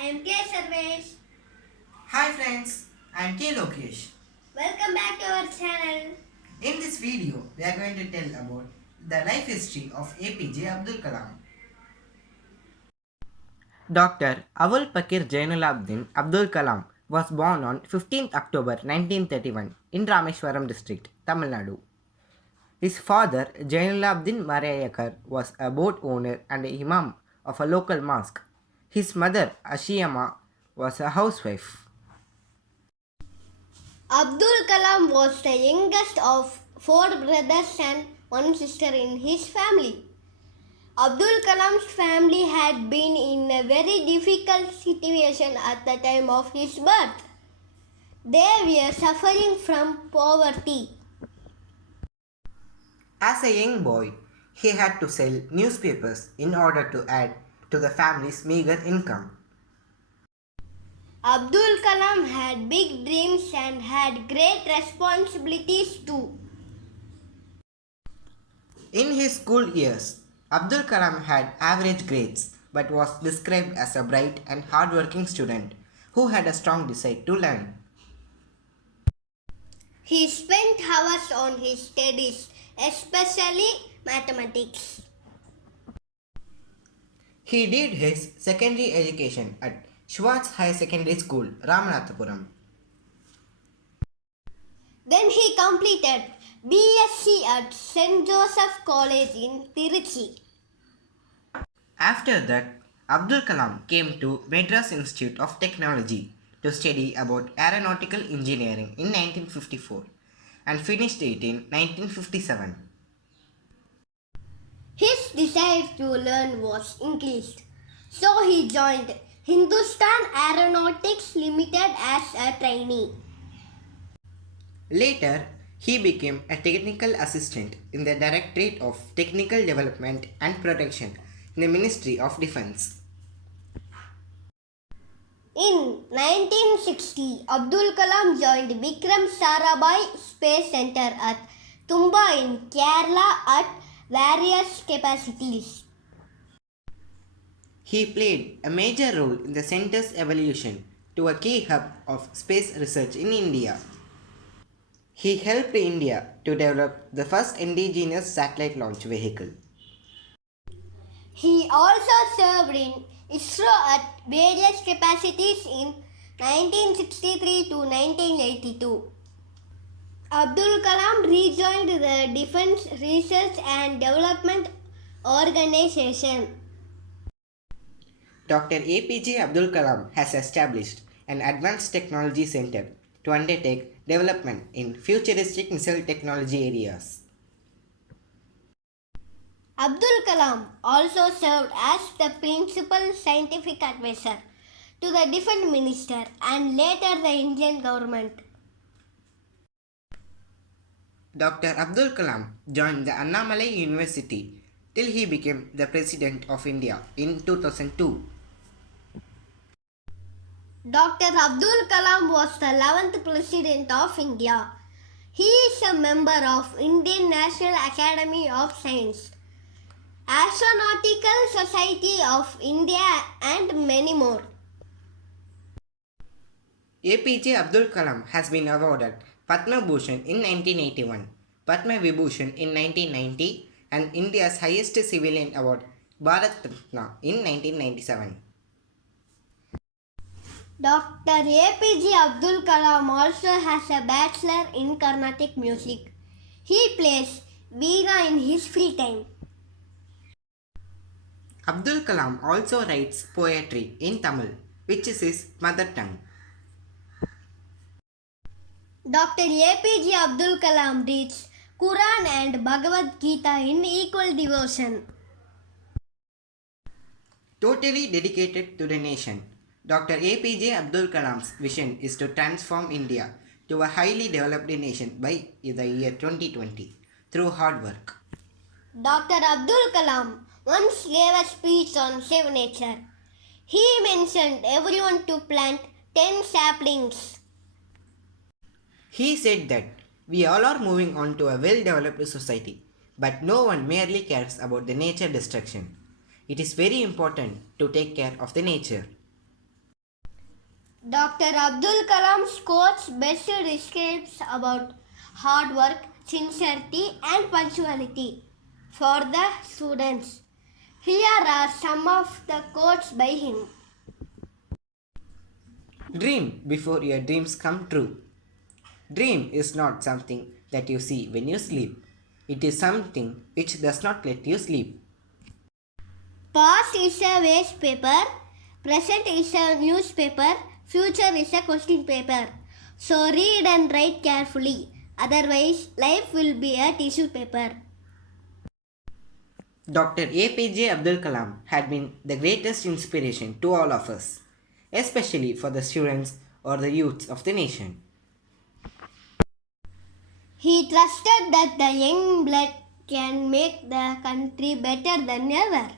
I am K. Sarvesh. Hi friends, I am K. Lokesh. Welcome back to our channel. In this video, we are going to tell about the life history of APJ Abdul Kalam. Dr. Awul Pakir Jainulabdin Abdul Kalam was born on 15th October 1931 in Rameshwaram district, Tamil Nadu. His father, Jainulabdin Marayakar, was a boat owner and a imam of a local mosque. His mother, Ashiyama, was a housewife. Abdul Kalam was the youngest of four brothers and one sister in his family. Abdul Kalam's family had been in a very difficult situation at the time of his birth. They were suffering from poverty. As a young boy, he had to sell newspapers in order to add to the family's meager income. Abdul Kalam had big dreams and had great responsibilities too. In his school years, Abdul Kalam had average grades but was described as a bright and hardworking student who had a strong desire to learn. He spent hours on his studies, especially mathematics. He did his secondary education at Schwartz High Secondary School, Ramanathapuram. Then he completed BSc at St. Joseph College in Tiruchi. After that, Abdul Kalam came to Madras Institute of Technology to study about aeronautical engineering in 1954 and finished it in 1957. His desire to learn was increased, so he joined Hindustan Aeronautics Limited as a trainee. Later, he became a technical assistant in the Directorate of Technical Development and Protection in the Ministry of Defense. In 1960, Abdul Kalam joined Vikram Sarabhai Space Center at Tumba in Kerala at various capacities. He played a major role in the center's evolution to a key hub of space research in India. He helped India to develop the first indigenous satellite launch vehicle. He also served in ISRO at various capacities in 1963 to 1982. Abdul Kalam rejoined the Defense Research and Development Organization. Dr. APJ Abdul Kalam has established an advanced technology center to undertake development in futuristic missile technology areas. Abdul Kalam also served as the principal scientific advisor to the Defense Minister and later the Indian government. Dr. Abdul Kalam joined the Annamalai University till he became the President of India in 2002. Dr. Abdul Kalam was the 11th President of India. He is a member of Indian National Academy of Science, Astronautical Society of India and many more. APJ Abdul Kalam has been awarded Padma Bhushan in 1981, Padma Vibhushan in 1990 and India's highest civilian award Bharat Ratna in 1997. Dr. APJ Abdul Kalam also has a bachelor in Carnatic music. He plays veena in his free time. Abdul Kalam also writes poetry in Tamil, which is his mother tongue. Dr. APJ Abdul Kalam reads Quran and Bhagavad Gita in equal devotion. Totally dedicated to the nation, Dr. APJ Abdul Kalam's vision is to transform India to a highly developed nation by the year 2020 through hard work. Dr. Abdul Kalam once gave a speech on Save Nature. He mentioned everyone to plant 10 saplings. He said that we all are moving on to a well-developed society, but no one merely cares about the nature destruction. It is very important to take care of the nature. Dr. Abdul Kalam's quotes best describes about hard work, sincerity and punctuality for the students. Here are some of the quotes by him. Dream before your dreams come true. Dream is not something that you see when you sleep. It is something which does not let you sleep. Past is a waste paper, present is a newspaper, future is a question paper. So read and write carefully, otherwise life will be a tissue paper. Dr. APJ Abdul Kalam had been the greatest inspiration to all of us, especially for the students or the youths of the nation. He trusted that the young blood can make the country better than ever.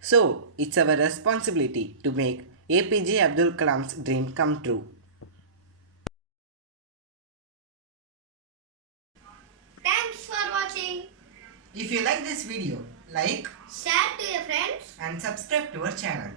So, it's our responsibility to make APJ Abdul Kalam's dream come true. Thanks for watching. If you like this video, like, Share to your friends. and subscribe to our channel.